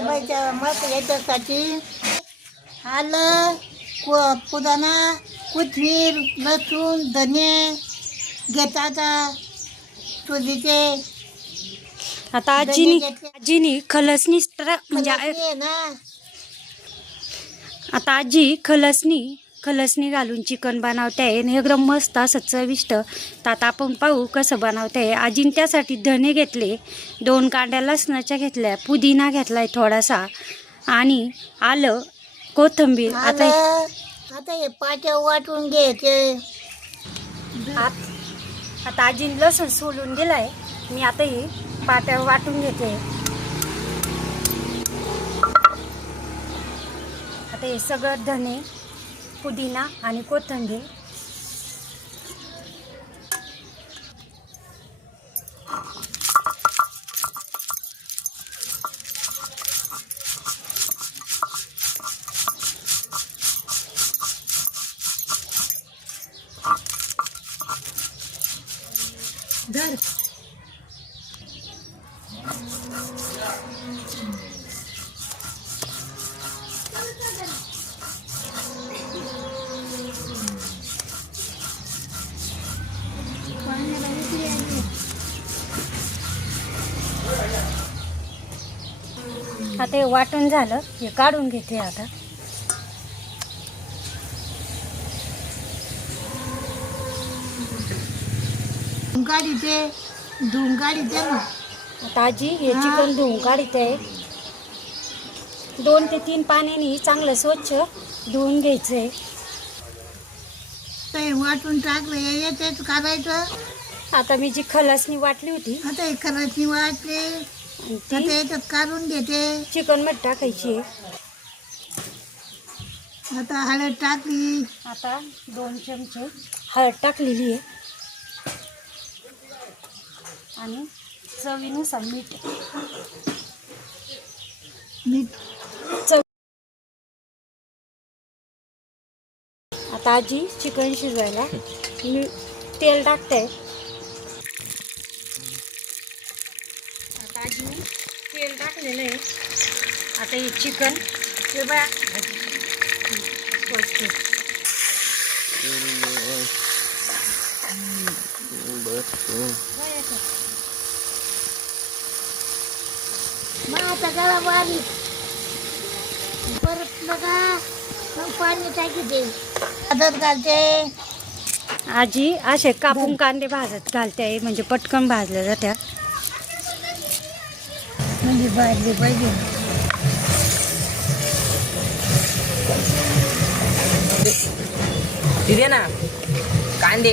बाईच्या मग याच्यासाठी आलं पुदाना कोथिंबीर लसूण धने घेताचा तुझीचे आता आजीनी खलसनी म्हणजे ना आता आजी खलसनी घालून चिकन बनवते आहे आणि एकदम मस्त असं चविष्ट. तर आता आपण पाहू कसं बनवते आहे. आजीने त्यासाठी धने घेतले, 2 कांड्या लसणाच्या घेतल्या, पुदिना घेतलाय थोडासा आणि आलं कोथिंबीर. आता हे पाट्या वाटून घ्यायचे. आता आजीने लसूण सोलून दिलाय, मी आता ही पाट्या वाटून घेते. आता हे सगळं धने पुदिना आणि कोथिंबीर धर. आता हे वाटून झालं, हे काढून घेते. आता धुवून काढीते ना. आता आजी हे चिकन धुवून काढते आहे. 2 ते 3 पाण्याने चांगलं स्वच्छ धुवून घ्यायचंय. वाटून टाकलं याच्यात काढायचं. आता मी जी खलसणी वाटली होती आता हे खलाची वाटले आता याच्यात काढून घेते. चिकन मध्ये टाकायची. आता हळद टाकली. आता 2 चमचे हळद टाकलेली आहे आणि चवीनुसार मीठ. आता आजी चिकन शिजवायला मी तेल टाकते. आता आजी तेल टाकलेलं आहे. आता हे चिकन मग आता गळा बारीक परत बघा मग पाणी टाकते. आदत घालते. आजी असे कापून कांदे भाजत घालते म्हणजे पटकन भाजल्या जात्या. म्हणजे भाजले पाहिजे. दिदे ना कांदे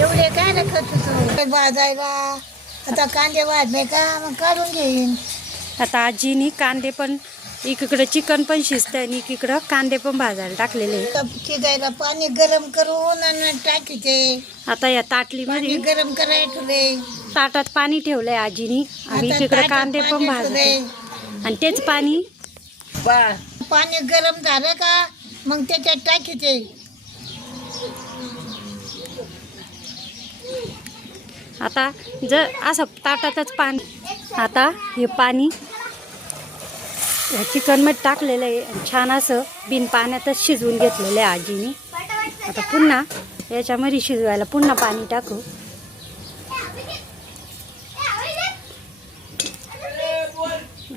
एवढे काय रखत होतो भाजायला. आता कांदे भाजले का मग काढून घेईन. आता आजीनी कांदे पण एकीकडे चिकन पण शिजतं आणि एकीकडं कांदे पण भाजायला टाकलेले. शिजायला पाणी गरम करून आणि टाकीते. आता या ताटलीमध्ये गरम करायला ठेवले. ताटात पाणी ठेवलंय आजीनी आणि एकीकडे कांदे पण भाजले आणि तेच पाणी पाणी गरम झालं का मग त्याच्यात टाकीते. आता जर असं ताटातच पाणी. आता हे पाणी या चिकनमध्ये टाकलेलं आहे आणि छान असं बिन पाण्यातच शिजवून घेतलेलं आहे आजीनी. आता पुन्हा याच्यामध्ये शिजवायला पुन्हा पाणी टाकू.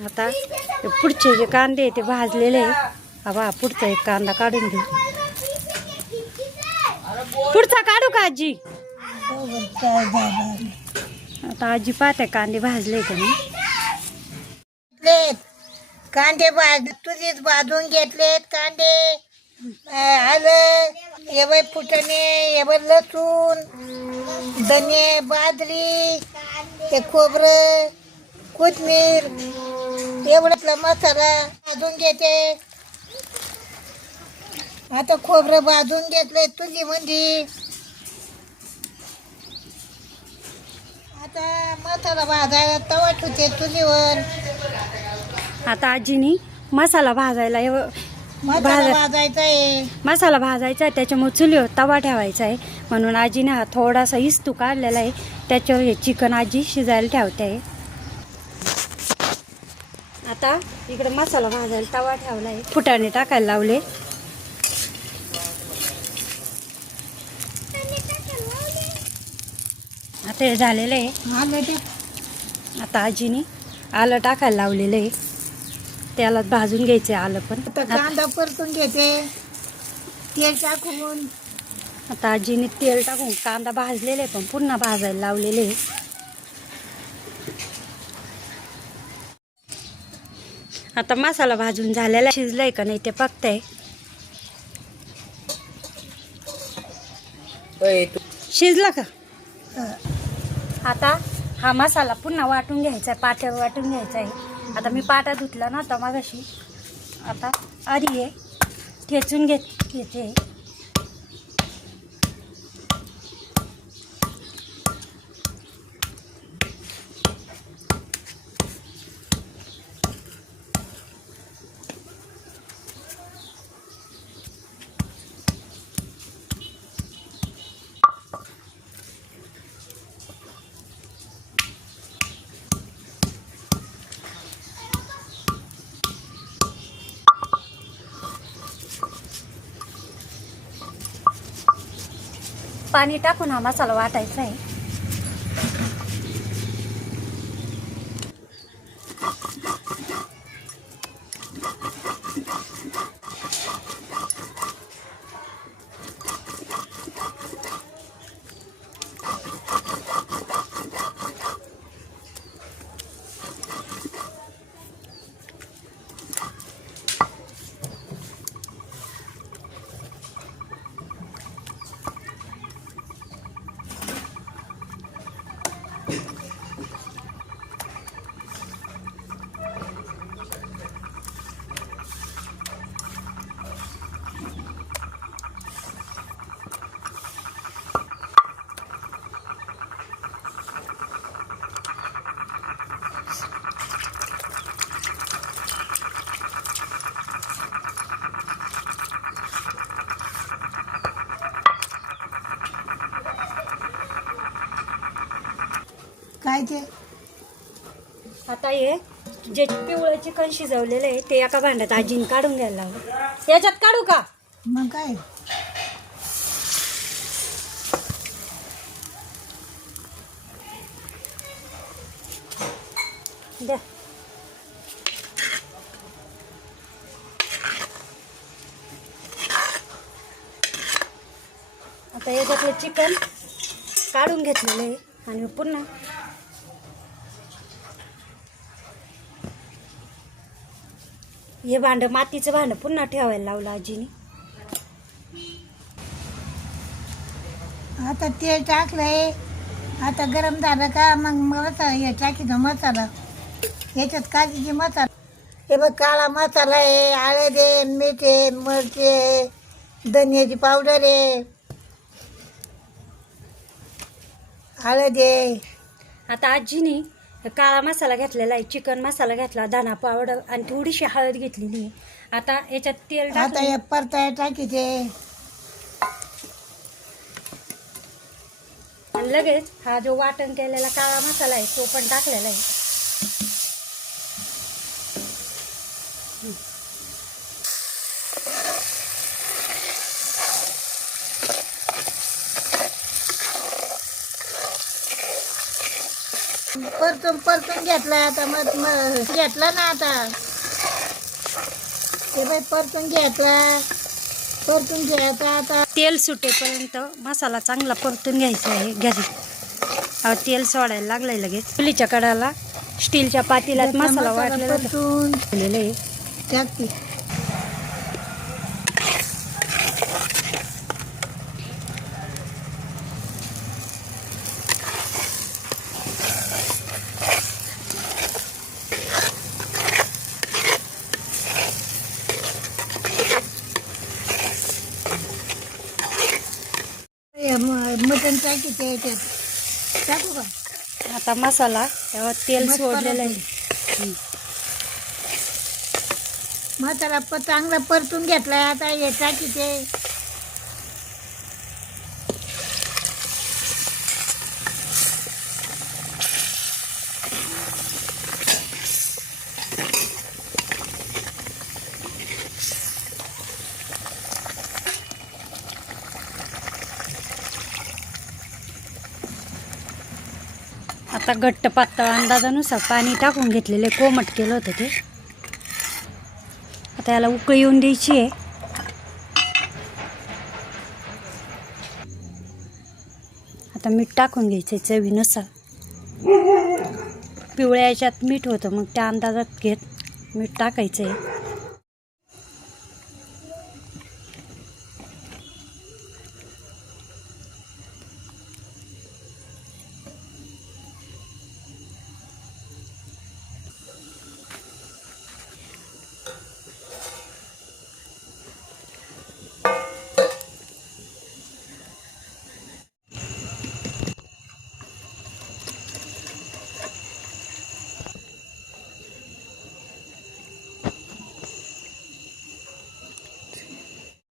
आता पुढचे जे कांदे आहे ते भाजलेले आहे. हा पुढचा एक कांदा काढून घेऊ. पुढचा काढू का आजी? आता आजी पाहते कांदे भाजले का नाही. कांदे तुझीच भाजून घेतलेत कांदे. आलं हे बाई फुटणे हे बाई लसूण धने बाजरी ते खोबरं कोथिंबीर एवढ्यातला मसाला भाजून घेते. आता खोबरं भाजून घेतले तुझी म्हणजे. आता मसाला भाजायला तवा ठेवते तुझीवर. आता आजीनी मसाला भाजायला भाजायचा आहे. मसाला भाजायचा आहे त्याच्यामुळे चुलीवर तवा ठेवायचा आहे म्हणून आजीने हा थोडासा इस्तू काढलेला आहे. त्याच्यावर हे चिकन आजी शिजायला ठेवते आहे. आता इकडे मसाला भाजायला तवा ठेवला आहे, फुटाणे टाकायला लावले. आता हे झालेलं आहे. आलं ते आता आजीने आलं टाकायला लावलेलं आहे, त्याला भाजून घ्यायचं आहे आलं पण. आता कांदा परतून घेते, तेल टाकून. आता आजीने तेल टाकून कांदा भाजलेले पण पुन्हा भाजायला लावलेले आहे. आता मसाला भाजून झालेला शिजलाय का नाही ते बघताय. शिजला का? आता हा मसाला पुन्हा वाटून घ्यायचा आहे, पाट्यावर वाटून घ्यायचा आहे. आता मी पाटा धुतला ना तर मगाशी. आता आधी हे ठेचून घेते. पाणी टाकून हा मसाला वाटायचा आहे. काय ते आता हे जे पिवळं चिकन शिजवलेलं आहे ते एका भांड्यात आजीने काढून घ्यायला लावलं. याच्यात काढू का? मग काय द्या. आता याच्यातलं चिकन काढून घेतलेलं आहे आणि पुन्हा हे भांडं मातीचं भांडं पुन्हा ठेवायला लावलं आजीने. आता तेल टाकलंय, आता गरम झालं का मग मसाला हे टाकीचा मसाला. याच्यात काजीची मसाला, हे बघ काळा मसाला आहे, हळद आहे, मीठ आहे, मिरची आहे, धनियाची पावडर आहे, हळद आहे. आता आजीने काळा मसाला घेतलेला आहे, चिकन मसाला घेतला, धना पावडर आणि थोडीशी हळद घेतलेली आहे. आता याच्यात तेल आता टाकलं हे परताय टाकीचे आणि लगेच हा जो वाटण केलेला काळा मसाला आहे तो पण टाकलेला आहे. परतून घेतला. आता मग घेतला ना, आता ते बाई परतून घ्यायचा. आता तेल सुटेपर्यंत मसाला चांगला परतून घ्यायचा आहे. घ्या तेल सोडायला लागलंय लगेच. चुलीच्या कडाला स्टीलच्या पातेल्यात मसाला वाटलेला परतून ठेवलेला आहे. टाकते. मटण टाकीचे याच्यात टाकू का? आता मसाला त्यावर तेल मस्त सोडलेलं आहे. मसाला चांगला परतून घेतलाय. आता हे टाकीचे आता घट्ट पातळ अंदाजानुसार पाणी टाकून घेतलेले कोमट केलं होतं ते. आता याला उकळी येऊन द्यायची आहे. आता मीठ टाकून घ्यायचं आहे चवीनुसार. पिवळ्या याच्यात मीठ होतं, मग त्या अंदाजात घेत मीठ टाकायचं आहे.